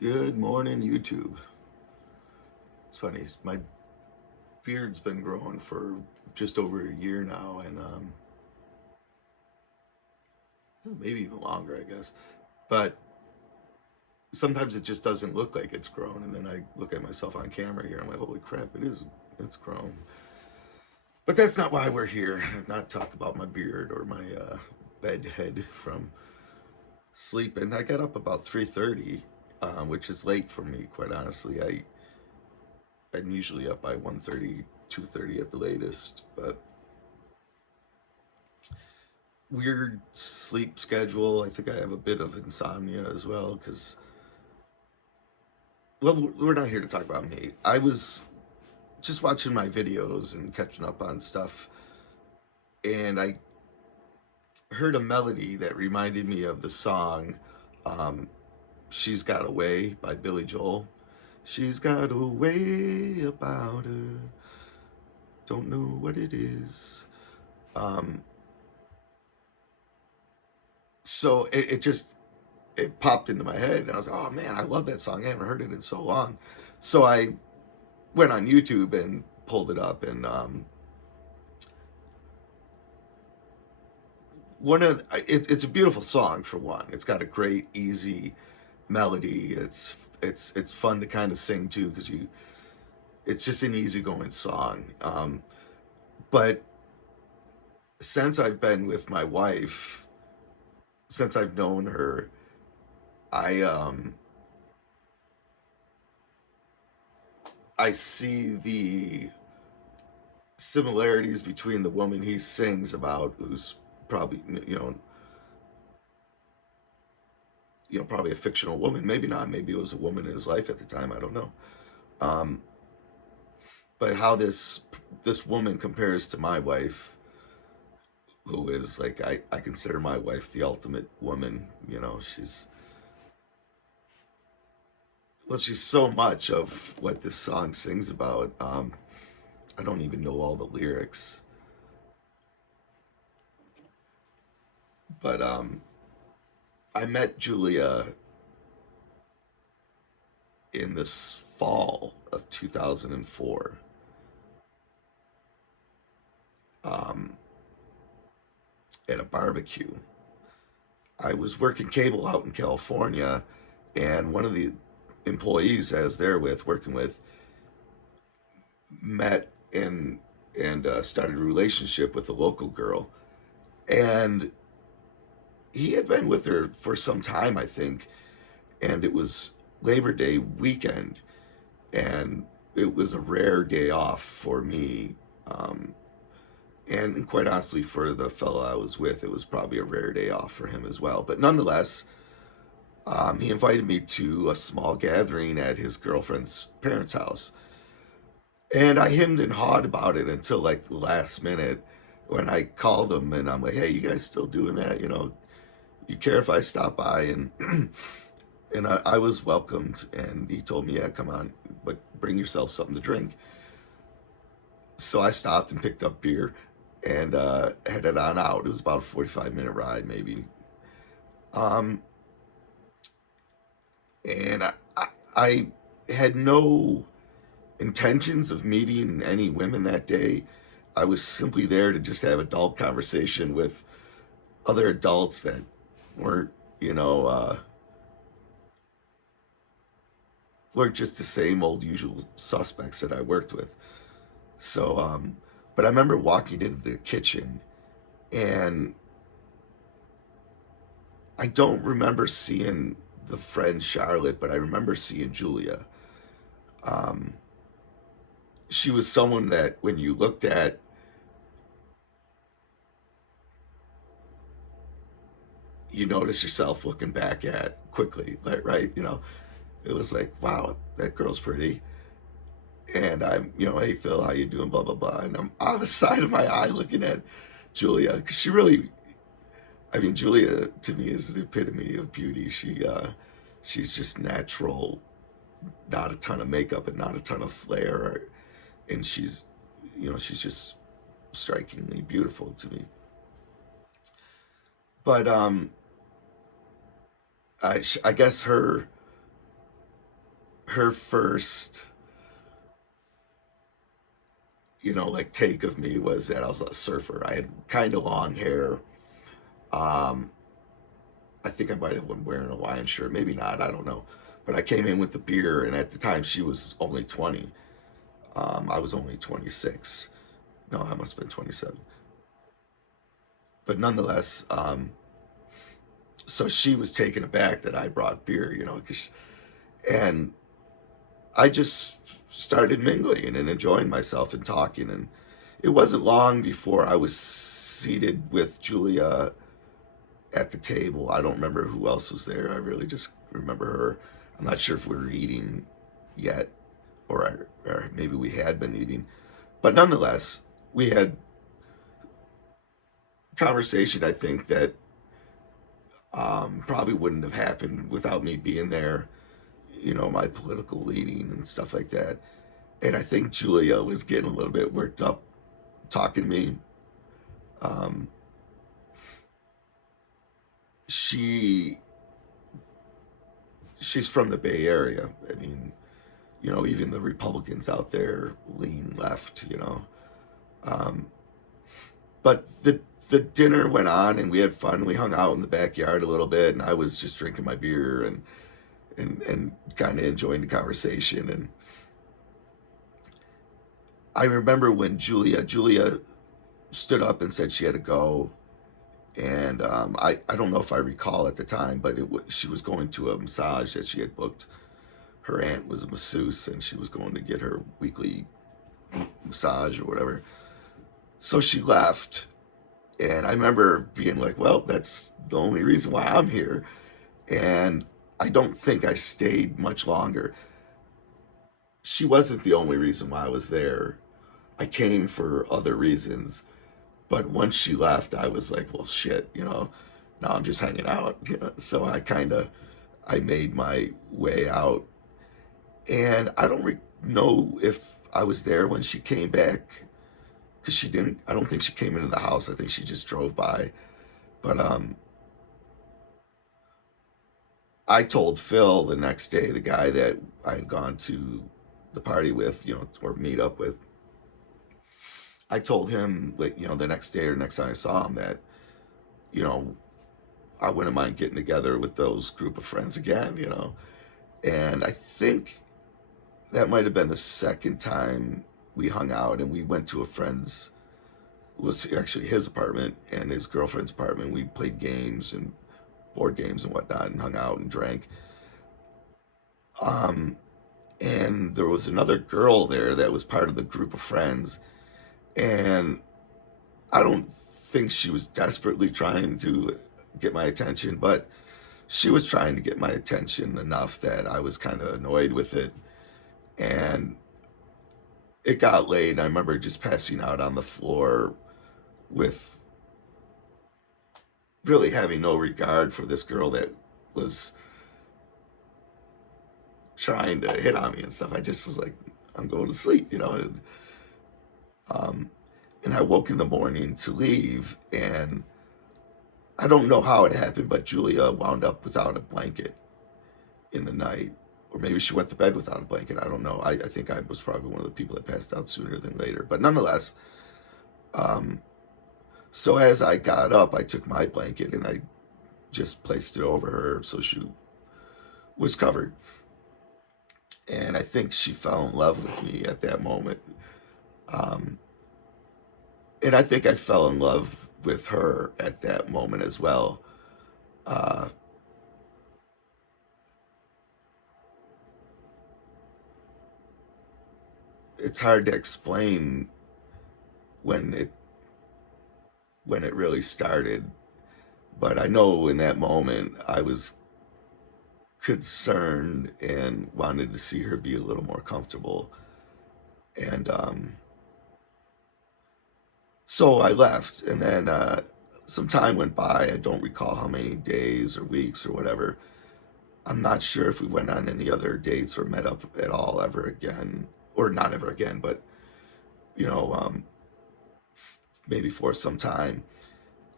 Good morning, YouTube. It's funny, my beard's been growing for just over a year now, and maybe even longer, I guess. But sometimes it just doesn't look like it's grown, and then I look at myself on camera here, and I'm like, holy crap, it's grown. But that's not why we're here. Not talk about my beard or my bed head from sleeping. I got up about 3:30, which is late for me, quite honestly. I'm usually up by 1:30, 2:30 at the latest, but weird sleep schedule. I think I have a bit of insomnia as well because, well, we're not here to talk about me. I was just watching my videos and catching up on stuff, and I heard a melody that reminded me of the song um, She's Got a Way by Billy Joel. She's got a way about her, don't know what it is. Um, so it popped into my head, and I was like, oh man, I love that song. I haven't heard it in so long. So I went on YouTube and pulled it up, and it's a beautiful song for one. It's got a great, easy melody. It's fun to kind of sing to because it's just an easygoing song. But since I've been with my wife, since I've known her, I I see the similarities between the woman he sings about, who's probably probably a fictional woman, maybe not, maybe it was a woman in his life at the time, I don't know. um, but how this woman compares to my wife, who is like, I consider my wife the ultimate woman. She's so much of what this song sings about. I don't even know all the lyrics, but I met Julia in this fall of 2004, um, at a barbecue. I was working cable out in California, and one of the employees I was there with, working with, met and started a relationship with a local girl, and he had been with her for some time, I think, and it was Labor Day weekend, and it was a rare day off for me. And quite honestly, for the fellow I was with, it was probably a rare day off for him as well. But nonetheless, he invited me to a small gathering at his girlfriend's parents' house. And I hemmed and hawed about it until like the last minute, when I called him and I'm like, hey, you guys still doing that? You care if I stop by? And and I was welcomed, and he told me, yeah, come on, but bring yourself something to drink. So I stopped and picked up beer and headed on out. It was about a 45-minute ride, maybe. Um, and I had no intentions of meeting any women that day. I was simply there to just have adult conversation with other adults that weren't, you know, uh, weren't just the same old usual suspects that I worked with. So, but I remember walking into the kitchen, and I don't remember seeing the friend Charlotte, but I remember seeing Julia. Um, she was someone that when you looked at, you notice yourself looking back at quickly, right? It was like, wow, that girl's pretty. And I'm, hey Phil, how you doing? Blah blah blah. And I'm on the side of my eye looking at Julia, because she really, I mean, Julia to me is the epitome of beauty. She's just natural, not a ton of makeup and not a ton of flair, and she's just strikingly beautiful to me. But I guess her first, like take of me was that I was a surfer. I had kind of long hair. Um, I think I might have been wearing a Hawaiian shirt, maybe not. I don't know. But I came in with the beer, and at the time she was only 20. I was only 26. No, I must have been 27. But nonetheless, so she was taken aback that I brought beer, and I just started mingling and enjoying myself and talking. And it wasn't long before I was seated with Julia at the table. I don't remember who else was there. I really just remember her. I'm not sure if we were eating yet, or maybe we had been eating. But nonetheless, we had conversation, I think, that probably wouldn't have happened without me being there, my political leaning and stuff like that. And I think Julia was getting a little bit worked up talking to me. Um, she she's from the Bay Area. I mean, even the Republicans out there lean left. Um, but the dinner went on and we had fun. We hung out in the backyard a little bit, and I was just drinking my beer and kind of enjoying the conversation. And I remember when Julia stood up and said she had to go, and I don't know if I recall at the time, but she was going to a massage that she had booked. Her aunt was a masseuse, and she was going to get her weekly massage or whatever. So she left, and I remember being like, "Well, that's the only reason why I'm here." And I don't think I stayed much longer. She wasn't the only reason why I was there. I came for other reasons. But once she left, I was like, well, shit, now I'm just hanging out. So I made my way out. And I don't know if I was there when she came back, because I don't think she came into the house. I think she just drove by. But I told Phil the next day, the guy that I had gone to the party with, or meet up with, I told him, like, the next day or next time I saw him, that, you know, I wouldn't mind getting together with those group of friends again. And I think that might have been the second time we hung out, and we went to a friend's, was actually his apartment and his girlfriend's apartment. We played games and board games and whatnot, and hung out and drank. Um, and there was another girl there that was part of the group of friends, and I don't think she was desperately trying to get my attention, but she was trying to get my attention enough that I was kind of annoyed with it. And it got late, and I remember just passing out on the floor with really having no regard for this girl that was trying to hit on me and stuff. I just was like, I'm going to sleep. Um, and I woke in the morning to leave, and I don't know how it happened, but Julia wound up without a blanket in the night. Or maybe she went to bed without a blanket. I don't know. I think I was probably one of the people that passed out sooner than later. But nonetheless, um, so as I got up, I took my blanket and I just placed it over her so she was covered. And I think she fell in love with me at that moment. Um, and I think I fell in love with her at that moment as well. Uh, it's hard to explain when it really started, but I know in that moment I was concerned and wanted to see her be a little more comfortable. And so I left, and then some time went by. I don't recall how many days or weeks or whatever. I'm not sure if we went on any other dates or met up at all ever again, or not ever again, but you know, um, maybe for some time.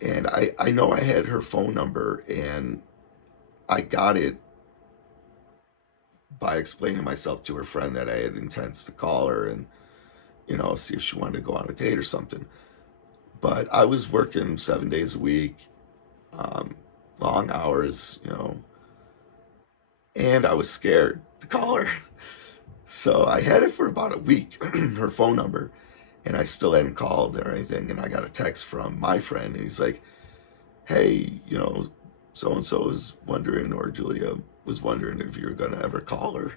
And I know I had her phone number, and I got it by explaining myself to her friend that I had intents to call her and, see if she wanted to go on a date or something. But I was working 7 days a week, um, long hours, and I was scared to call her. So I had it for about a week, her phone number, and I still hadn't called or anything. And I got a text from my friend, and he's like, hey, so and so is wondering, or Julia was wondering if you're going to ever call her.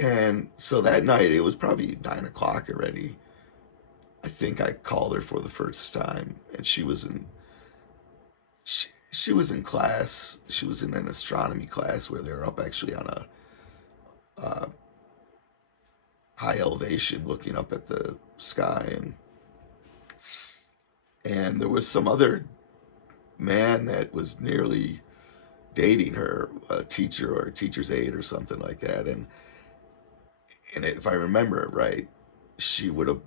And so that night, it was probably 9 o'clock already. I think I called her for the first time, and she was in class. She was in an astronomy class where they're up actually on a uh, high elevation, looking up at the sky, and there was some other man that was nearly dating her, a teacher or a teacher's aide or something like that, and if I remember it right, she would have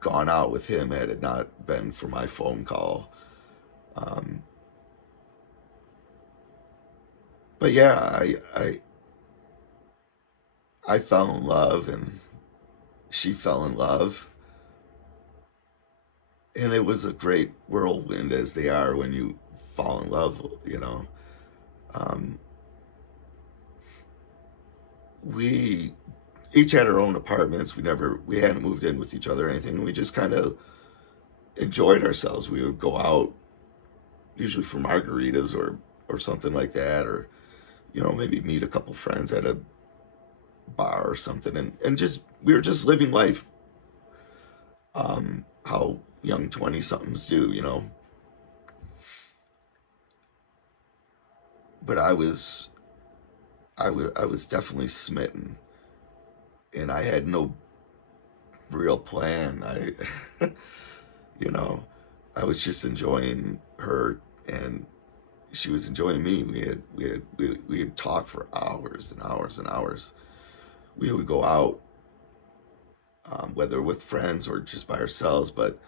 gone out with him had it not been for my phone call. Um, but yeah, I fell in love and she fell in love, and it was a great whirlwind as they are when you fall in love. Um, we each had our own apartments. We hadn't moved in with each other or anything. We just kind of enjoyed ourselves. We would go out usually for margaritas or something like that, or maybe meet a couple friends at a bar or something, and just we were just living life, how young 20 somethings do. But I was definitely smitten, and I had no real plan. You know, I was just enjoying her, and she was enjoying me. We had talked for hours and hours and hours. We would go out, whether with friends or just by ourselves, but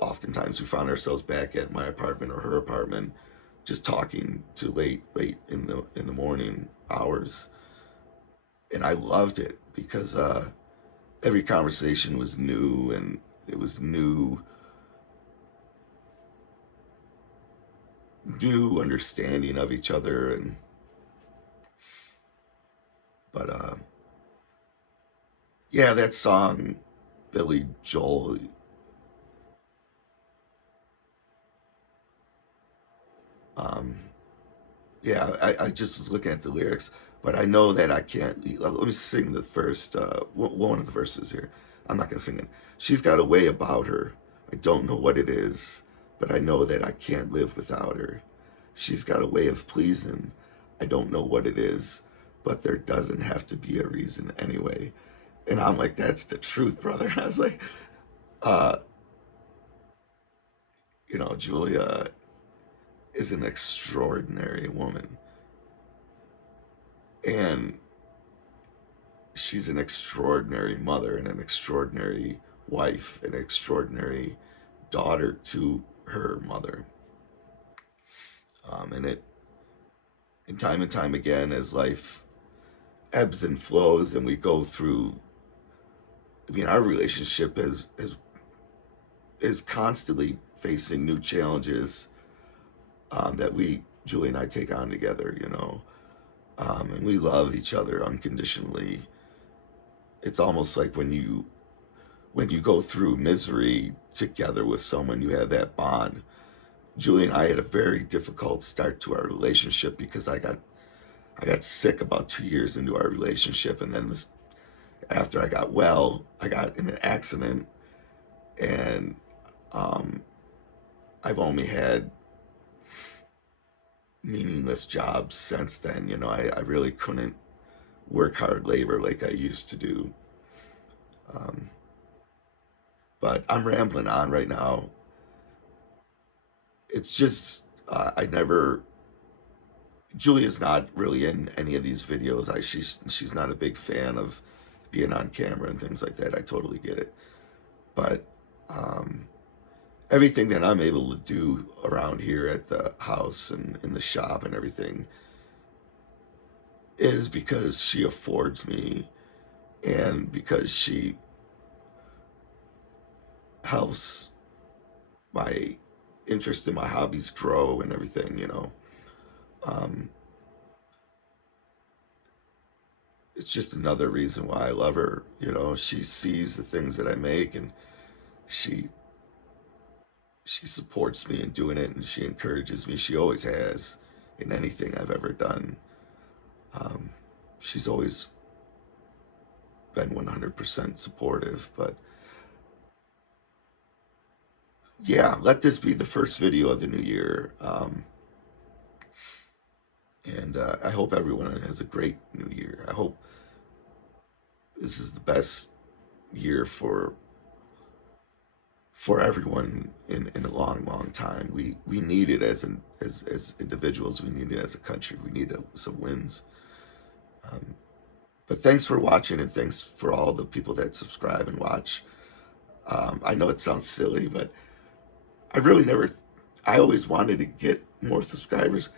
oftentimes we found ourselves back at my apartment or her apartment, just talking to late in the morning hours, and I loved it because every conversation was new, and it was new understanding of each other, and but yeah, that song, Billy Joel. um yeah, I just was looking at the lyrics, but I know that I can't. Let me sing the first one of the verses here. I'm not gonna sing it. She's got a way about her. I don't know what it is, but I know that I can't live without her. She's got a way of pleasing. I don't know what it is, but there doesn't have to be a reason anyway. And I'm like, that's the truth, brother. I was like, uh, Julia is an extraordinary woman, and she's an extraordinary mother and an extraordinary wife, an extraordinary daughter to her mother. And time again, as life ebbs and flows, and we go through. I mean, our relationship is constantly facing new challenges, that Julie and I, take on together. And we love each other unconditionally. It's almost like when you go through misery together with someone, you have that bond. Julie and I had a very difficult start to our relationship because I got sick about 2 years into our relationship, and then after I got well, I got in an accident, and um, I've only had meaningless jobs since then. I really couldn't work hard labor like I used to do. Um, but I'm rambling on right now. It's just I never. Julia's not really in any of these videos. She's not a big fan of being on camera and things like that. I totally get it, but um, everything that I'm able to do around here at the house and in the shop and everything is because she affords me, and because she helps my interest in my hobbies grow and everything, you know. Um, it's just another reason why I love her. You know, she sees the things that I make, and she she supports me in doing it, and she encourages me. She always has in anything I've ever done. Um, she's always been 100% supportive. But yeah, let this be the first video of the new year. And I hope everyone has a great new year. I hope this is the best year for everyone in a long, long time. We need it as individuals. We need it as a country. We need some wins. Um, but thanks for watching, and thanks for all the people that subscribe and watch. I know it sounds silly, but I really never. I always wanted to get more subscribers,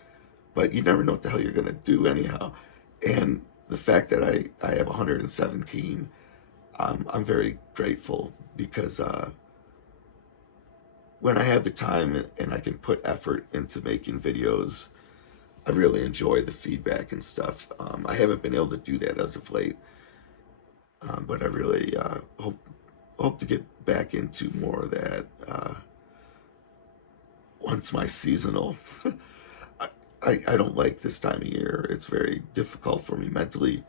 but you never know what the hell you're gonna do anyhow. And the fact that I have 117, I'm very grateful because when I have the time and I can put effort into making videos, I really enjoy the feedback and stuff. I haven't been able to do that as of late, but I really hope to get back into more of that once my seasonal. I don't like this time of year. It's very difficult for me mentally,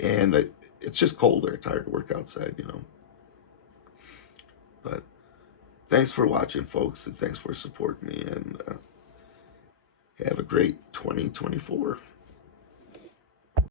and it's just colder. It's hard to work outside, you know. But thanks for watching, folks, and thanks for supporting me, and have a great 2024.